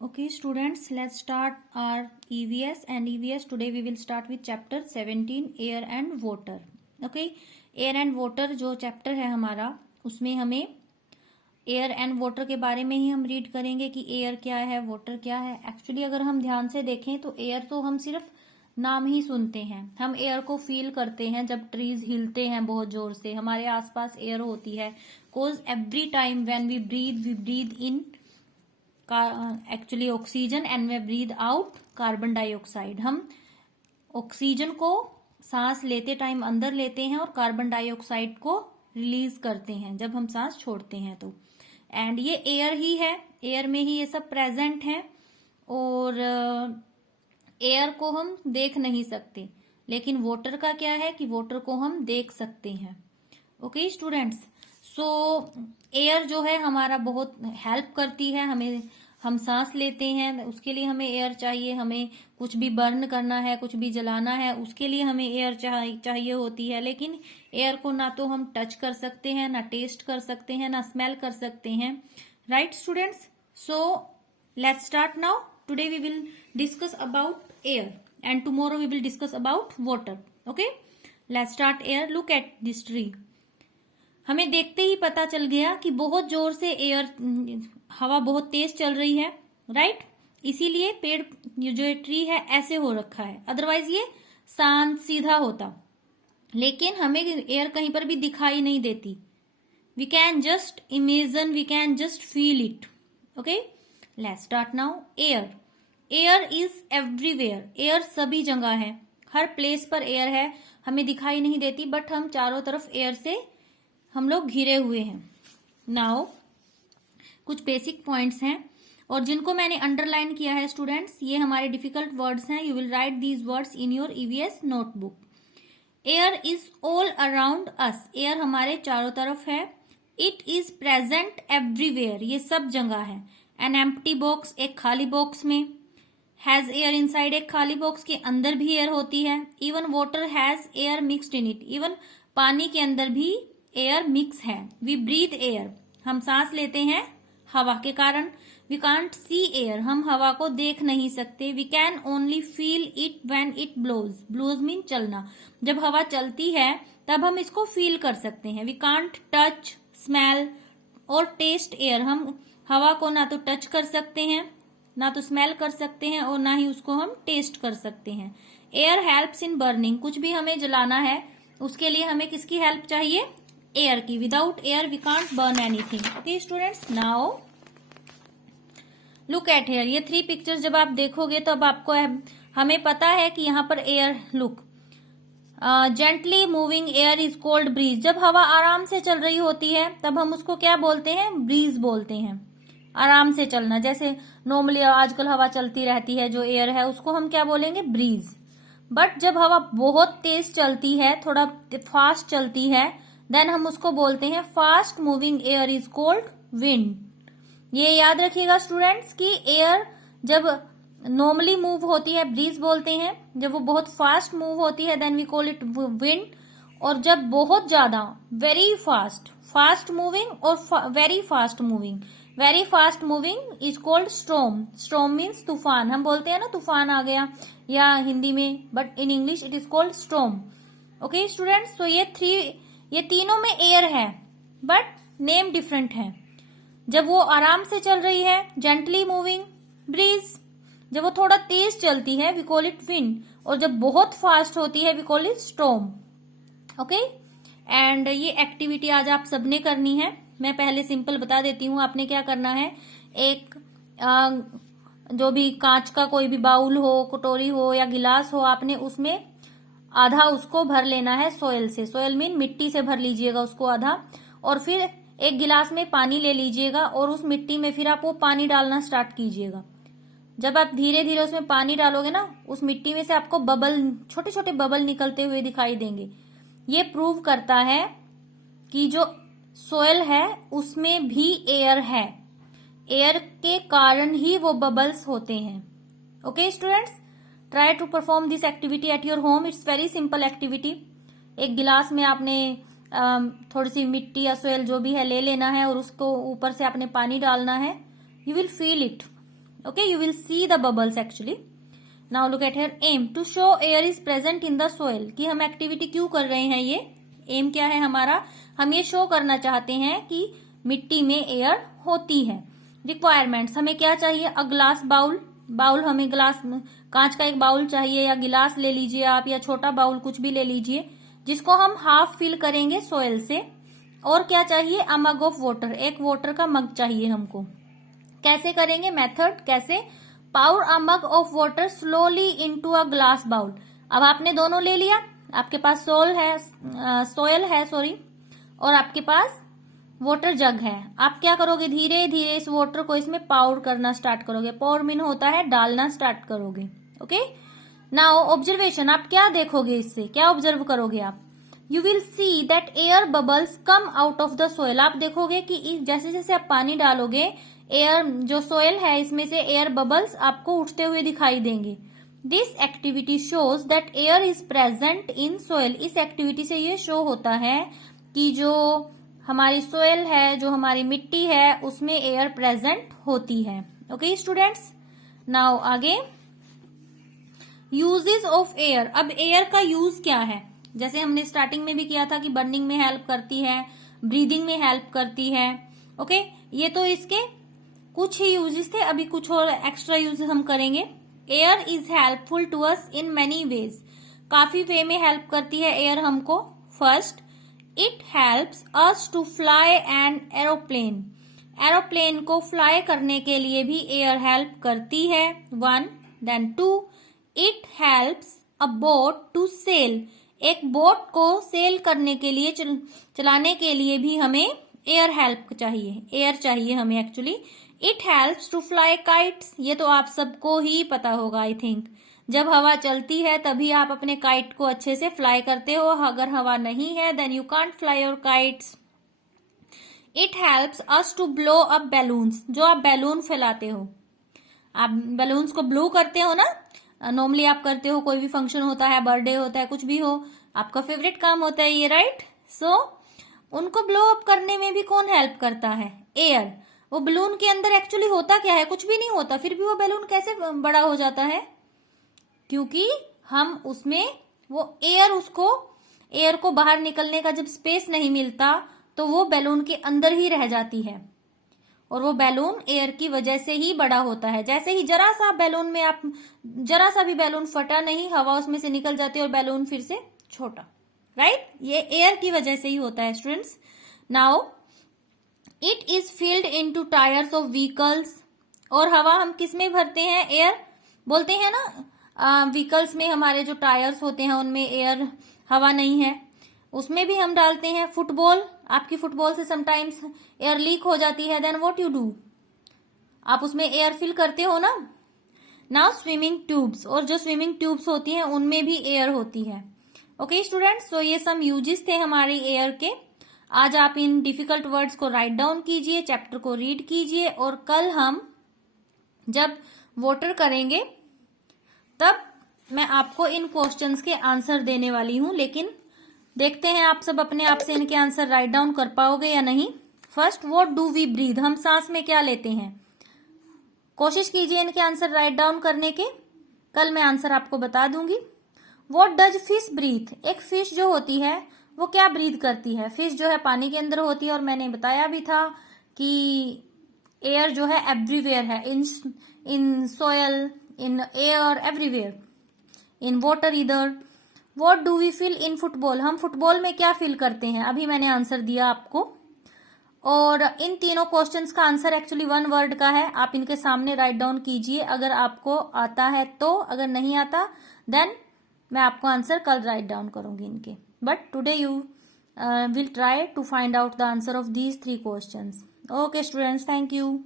Okay, students, let's start our EVS and EVS. Today we will start with chapter 17, Air and Water. Okay, Air and Water जो chapter है हमारा, उसमें हमें air and water के बारे में ही हम रीड करेंगे कि एयर क्या है, वाटर क्या है. एक्चुअली अगर हम ध्यान से देखें तो एयर तो हम सिर्फ नाम ही सुनते हैं. हम एयर को फील करते हैं जब ट्रीज हिलते हैं बहुत जोर से, हमारे आसपास एयर होती है. Cause every time when we breathe in actually oxygen and we breathe out carbon dioxide. हम ऑक्सीजन को सांस लेते टाइम अंदर लेते हैं और कार्बन डाइऑक्साइड को रिलीज करते हैं जब हम सांस छोड़ते हैं तो. एंड ये एयर ही है, एयर में ही ये सब प्रेजेंट है. और एयर को हम देख नहीं सकते, लेकिन वाटर का क्या है कि वाटर को हम देख सकते हैं. ओके स्टूडेंट्स, सो एयर जो है हमारा बहुत हेल्प करती है हमें. हम सांस लेते हैं उसके लिए हमें एयर चाहिए. हमें कुछ भी बर्न करना है, कुछ भी जलाना है, उसके लिए हमें एयर चाहिए होती है. लेकिन एयर को ना तो हम टच कर सकते हैं, ना टेस्ट कर सकते हैं, ना स्मेल कर सकते हैं. Right students, so let's start now. Today we will discuss about air and tomorrow we will discuss about water. Okay, let's start air. Look at this tree. हमें देखते ही पता चल गया कि बहुत जोर से एयर, हवा बहुत तेज चल रही है. राइट, इसीलिए पेड़ जो ट्री है ऐसे हो रखा है, अदरवाइज ये शांत सीधा होता. लेकिन हमें एयर कहीं पर भी दिखाई नहीं देती. We can just imagine, we can just feel it. Okay, let's start now. Air, air is everywhere. Air सभी जगह है, हर प्लेस पर एयर है. हमें दिखाई नहीं देती, बट हम चारों तरफ एयर से हम लोग घिरे हुए हैं. नाउ कुछ बेसिक पॉइंट्स हैं और जिनको मैंने अंडरलाइन किया है स्टूडेंट्स, ये हमारे डिफिकल्ट वर्ड्स हैं. You will write these words in your EVS notebook. Air is all around us. Air हमारे चारों तरफ है. It is present everywhere. ये सब जगह है. एन एम्प्टी बॉक्स, एक खाली बॉक्स में. हैज एयर इनसाइड, एक खाली बॉक्स के अंदर भी एयर होती है. Even water has air mixed in it. Even पानी के अंदर भी एयर मिक्स है. We breathe air. हम सांस लेते हैं हवा के कारण. We can't see air. हम हवा को देख नहीं सकते. We can only feel it when it blows. Blows mean चलना. जब हवा चलती है तब हम इसको फील कर सकते हैं. वी कांट टच, स्मेल और टेस्ट एयर. हम हवा को ना तो टच कर सकते हैं, ना तो स्मेल कर सकते हैं, और ना ही उसको हम टेस्ट कर सकते हैं. Air helps in burning. कुछ भी हमें जलाना है उसके लिए हमें किसकी हेल्प चाहिए? एयर की. Without air we can't burn anything. Okay students, now look at air. ये 3 पिक्चर्स जब आप देखोगे तो अब आपको हमें पता है कि यहाँ पर air, look, gently moving air is called breeze. जब हवा आराम से चल रही होती है तब हम उसको क्या बोलते हैं? ब्रीज बोलते हैं. आराम से चलना, जैसे नॉर्मली आजकल हवा चलती रहती है, जो एयर है उसको हम क्या बोलेंगे? ब्रीज. बट जब हवा बहुत तेज चलती है, थोड़ा फास्ट चलती है, देन हम उसको बोलते हैं fast moving air is called wind. ये याद रखिएगा स्टूडेंट्स कि एयर जब नॉर्मली मूव होती है ब्रीज बोलते हैं. जब वो बहुत फास्ट मूव होती है then we call it wind. और जब बहुत ज्यादा, वेरी फास्ट, फास्ट मूविंग और very fast moving, very fast moving is called storm. Storm means तूफान. हम बोलते हैं ना तूफान आ गया या हिंदी में, but in English it is called storm. Okay students, तो ये तीनों में एयर है बट नेम डिफरेंट है. जब वो आराम से चल रही है, जेंटली मूविंग, ब्रीज. जब वो थोड़ा तेज चलती है वी कॉल इट विंड. और जब बहुत फास्ट होती है we call it storm. Okay, and ये एक्टिविटी आज आप सबने करनी है. मैं पहले सिंपल बता देती हूँ. आपने क्या करना है, एक जो भी कांच का कोई भी बाउल हो, कटोरी हो या गिलास हो, आपने उसमें आधा उसको भर लेना है सोयल से. सोयल मीन मिट्टी से भर लीजिएगा उसको आधा. और फिर एक गिलास में पानी ले लीजिएगा और उस मिट्टी में फिर आप वो पानी डालना स्टार्ट कीजिएगा. जब आप धीरे धीरे उसमें पानी डालोगे ना, उस मिट्टी में से आपको बबल, छोटे छोटे बबल निकलते हुए दिखाई देंगे. ये प्रूव करता है कि जो सोयल है उसमें भी एयर है. एयर के कारण ही वो बबल्स होते हैं. Okay students, try to perform this activity at your home. It's very simple activity. एक गिलास में आपने थोड़ी सी मिट्टी या सोयल जो भी है ले लेना है और उसको ऊपर से आपने पानी डालना है. You will feel it. Okay, you will see the bubbles actually. Now look at here. Aim to show air is present in the soil. कि हम एक्टिविटी क्यों कर रहे हैं, ये एम क्या है हमारा, हम ये शो करना चाहते हैं कि मिट्टी में एयर होती है. रिक्वायरमेंट्स, हमें क्या चाहिए, अ ग्लास बाउल. बाउल हमें ग्लास, कांच का एक बाउल चाहिए या गिलास ले लीजिए आप, या छोटा बाउल कुछ भी ले लीजिए, जिसको हम हाफ फिल करेंगे सोयल से. और क्या चाहिए, अ मग ऑफ वाटर, एक वाटर का मग चाहिए हमको. कैसे करेंगे, मेथड कैसे, pour a mug of water slowly into a glass bowl. अब आपने दोनों ले लिया, आपके पास सोयल है और आपके पास वाटर जग है. आप क्या करोगे, धीरे धीरे इस वाटर को इसमें पावर करना स्टार्ट करोगे. पावर मीन होता है डालना स्टार्ट करोगे. ओके, नाउ ऑब्जर्वेशन, आप क्या देखोगे, इससे क्या ऑब्जर्व करोगे आप, you will see that air bubbles come out of the soil. आप देखोगे कि जैसे जैसे आप पानी डालोगे, एयर जो सोयल है इसमें से एयर बबल्स आपको उठते हुए दिखाई देंगे. This activity shows that air is present in soil. इस एक्टिविटी से ये शो होता है कि जो हमारी सोयल है, जो हमारी मिट्टी है, उसमें एयर प्रेजेंट होती है. ओके स्टूडेंट्स, नाउ आगे यूजेस ऑफ एयर. अब एयर का यूज क्या है, जैसे हमने स्टार्टिंग में भी किया था कि बर्निंग में हेल्प करती है, ब्रीदिंग में हेल्प करती है. ओके, ये तो इसके कुछ ही यूजेस थे, अभी कुछ और एक्स्ट्रा यूज हम करेंगे. Air is helpful to us in many ways. काफी वे में हेल्प करती है एयर हमको. First, it helps us to fly an aeroplane. Aeroplane को फ्लाई करने के लिए भी एयर हेल्प करती है. 1. Then 2, it helps a boat to sail. एक बोट को सेल करने के लिए, चलाने के लिए भी हमें एयर हेल्प चाहिए, एयर चाहिए हमें actually. It helps to fly kites. ये तो आप सबको ही पता होगा आई थिंक. जब हवा चलती है तभी आप अपने काइट को अच्छे से फ्लाई करते हो. अगर हवा नहीं है then you can't fly your kites. It helps us to blow up balloons. जो आप बैलून फैलाते हो, आप बैलून्स को ब्लो करते हो ना, नॉर्मली आप करते हो, कोई भी फंक्शन होता है, बर्थडे होता है, कुछ भी हो, आपका फेवरेट काम होता है ये, राइट. सो उनको ब्लो अप करने में भी कौन हेल्प करता है, एयर. वो बैलून के अंदर एक्चुअली होता क्या है, कुछ भी नहीं होता, फिर भी वो बैलून कैसे बड़ा हो जाता है, क्योंकि हम उसमें वो एयर को बाहर निकलने का जब स्पेस नहीं मिलता तो वो बैलून के अंदर ही रह जाती है, और वो बैलून एयर की वजह से ही बड़ा होता है. जैसे ही जरा सा भी बैलून फटा नहीं, हवा उसमें से निकल जाती है और बैलून फिर से छोटा, राइट. ये एयर की वजह से ही होता है students. Now it is filled into tyres of vehicles. और हवा हम किस में भरते हैं, एयर बोलते हैं ना. व्हीकल्स में हमारे जो टायर्स होते हैं उनमें एयर, हवा नहीं है, उसमें भी हम डालते हैं. फुटबॉल, आपकी फुटबॉल से समटाइम्स एयर लीक हो जाती है, देन व्हाट यू डू, आप उसमें एयर फिल करते हो ना. नाउ स्विमिंग ट्यूब्स, और जो स्विमिंग ट्यूब्स होती हैं उनमें भी एयर होती है. ओके स्टूडेंट्स, तो ये सम यूजेस थे हमारे एयर के. आज आप इन डिफिकल्ट वर्ड्स को राइट डाउन कीजिए, चैप्टर को रीड कीजिए, और कल हम जब वाटर करेंगे तब मैं आपको इन क्वेश्चंस के आंसर देने वाली हूं. लेकिन देखते हैं आप सब अपने आप से इनके आंसर राइट डाउन कर पाओगे या नहीं. First, what do we breathe, हम सांस में क्या लेते हैं. कोशिश कीजिए इनके आंसर राइट डाउन करने के, कल मैं आंसर आपको बता दूंगी. व्हाट डज फिश ब्रीथ, एक फिश जो होती है वो क्या ब्रीथ करती है. फिश जो है पानी के अंदर होती है, और मैंने बताया भी था कि एयर जो है एवरीवेयर है, in soil, in air, everywhere, in water इधर. What do we feel in football, हम फुटबॉल में क्या फील करते हैं, अभी मैंने आंसर दिया आपको. और इन तीनों क्वेश्चंस का आंसर एक्चुअली 1 वर्ड का है. आप इनके सामने राइट डाउन कीजिए अगर आपको आता है तो, अगर नहीं आता देन मैं आपको आंसर कल राइट डाउन करूंगी इनके. But today you will try to find out the answer of these 3 questions. Okay students, thank you.